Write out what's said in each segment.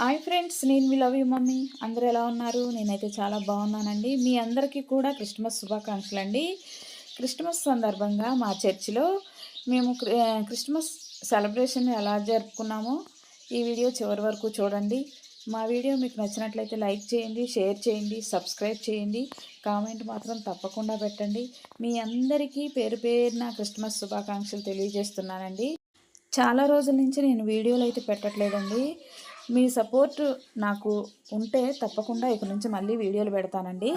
Hi friends, నేను మీ love you mummy. అందరూ ఎలా ఉన్నారు? నేనైతే చాలా బాగున్నానండి. మీ అందరికీ కూడా క్రిస్మస్ శుభాకాంక్షలు అండి. క్రిస్మస్ సందర్భంగా మా చర్చిలో మేము క్రిస్మస్ సెలబ్రేషన్ ఎలా జరుపుకున్నామో ఈ వీడియో చివరి వరకు చూడండి. మా వీడియో మీకు నచ్చినట్లయితే లైక్ చేయండి, షేర్ చేయండి, సబ్స్క్రైబ్ చేయండి, కామెంట్ మాత్రం తప్పకుండా పెట్టండి. మీ అందరికీ పేరు పేరున క్రిస్మస్ శుభాకాంక్షలు తెలియజేస్తున్నానండి. చాలా రోజుల నుంచి నేను వీడియోలు అయితే పెట్టట్లేదండి. మీ సపోర్ట్ నాకు ఉంటే తప్పకుండా ఇక నుంచి మళ్ళీ వీడియోలు పెడతానండి.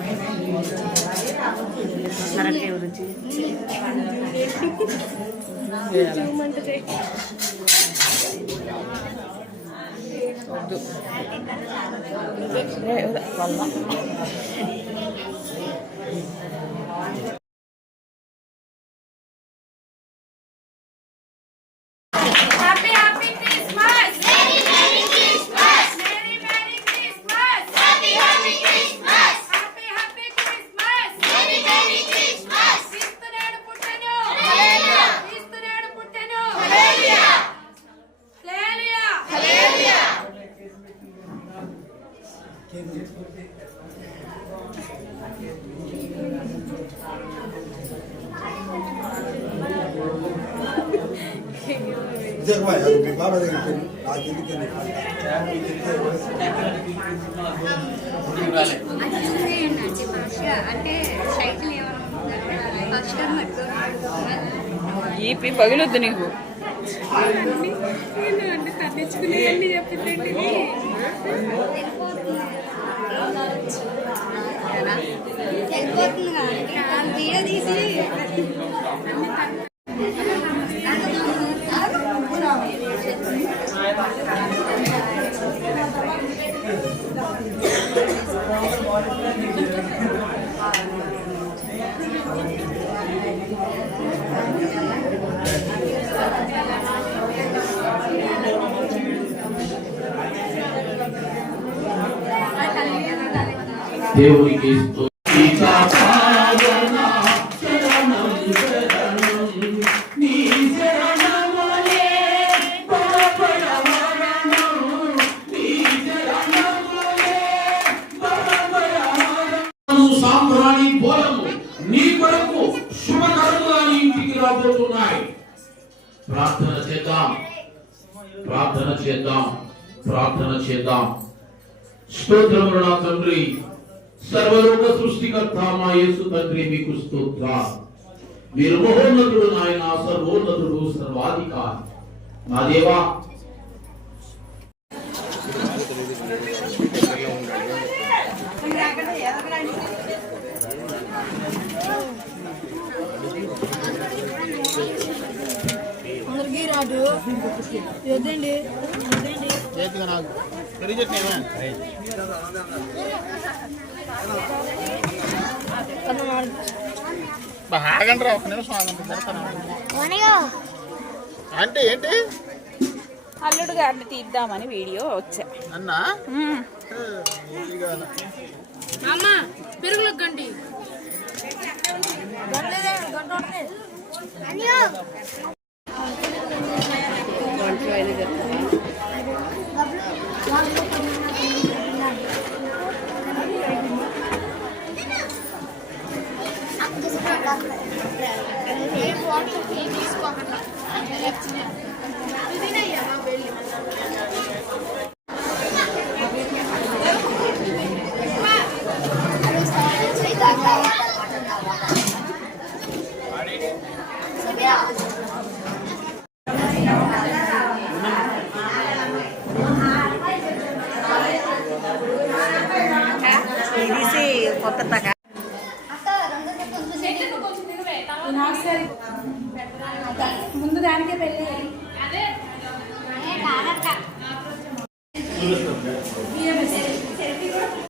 ఈ పగిలొద్దు నీకు. దేవునికి సాంబ్రాణి బోలము నీ కొరకు శుభకరముగా నీ ఇంటికి రాబోతున్నాయి. ప్రార్థన చేద్దాం, ప్రార్థన చేద్దాం, ప్రార్థన చేద్దాం. స్తోత్రములు నా తండ్రి, సర్వలోక సృష్టికర్త మా యేసు తండ్రి, మీకు స్తోత్రాలు. మీరు మహోన్నతుడు నాయన, సర్వోన్నతుడు, సర్వాధికారి నా దేవా. అందరికీ రాదు వద్దండి ఆగండి, ఒక నిమిషం అంటే ఏంటి? అల్లుడు గారిని తీద్దామని వీడియో వచ్చా అన్నా. పెరుగులకు గండి ఒంట్లో అయినా చెప్తాను. కొత్త ముందు దానికే పెళ్ళి